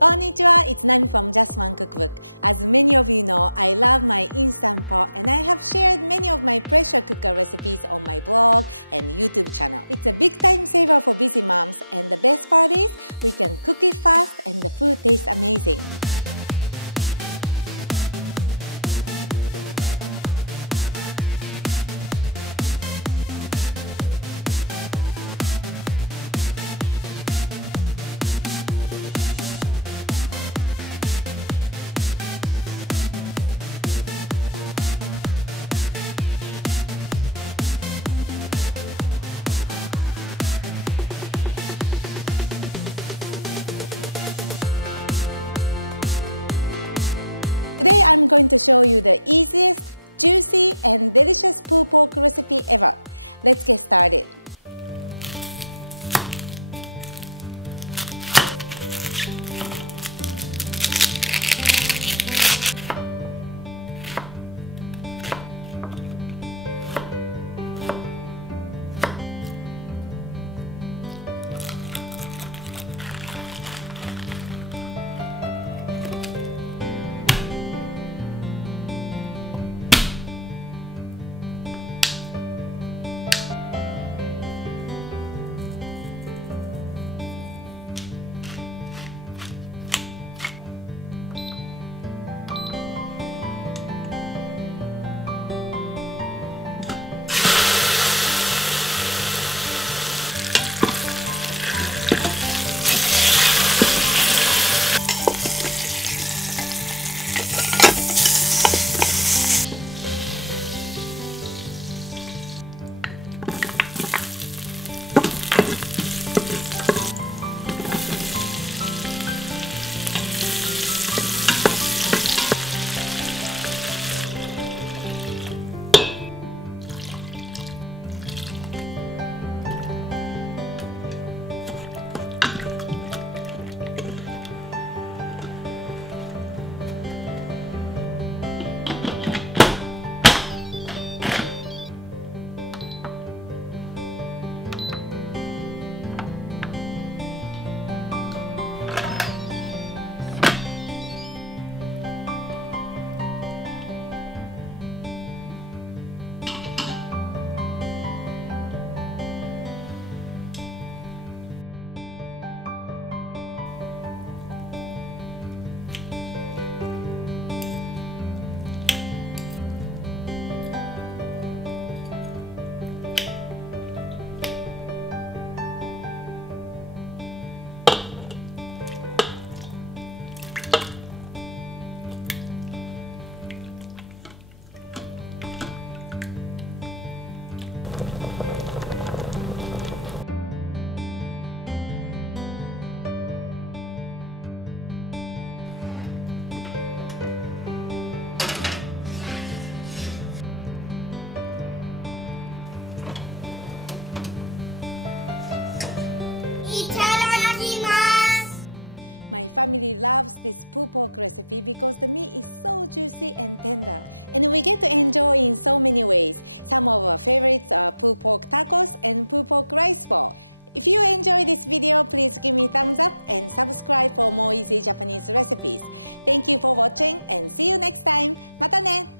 Konnichiwa, it's Nami from Just One Cookbook. As many of you know, I love my Instant Pot and I have shared many of my pressure cooker recipes on my blog and YouTube channel. It's a big time saver for busy moms, and the best part is we can cook it fast and the food tastes amazing. Today I'm going to show you the easiest, juicy and delicious pulled pork recipe ever. Let's get started. My family loves this pulled pork recipe because the meat is so juicy and tender, and we get to enjoy in so many ways. Some of our favorites are pulled pork tacos and pulled pork rice ball. If you enjoy this video, please give me a thumbs up and subscribe for more easy Japanese recipes. Thank you for watching and see you next time. Mata ne!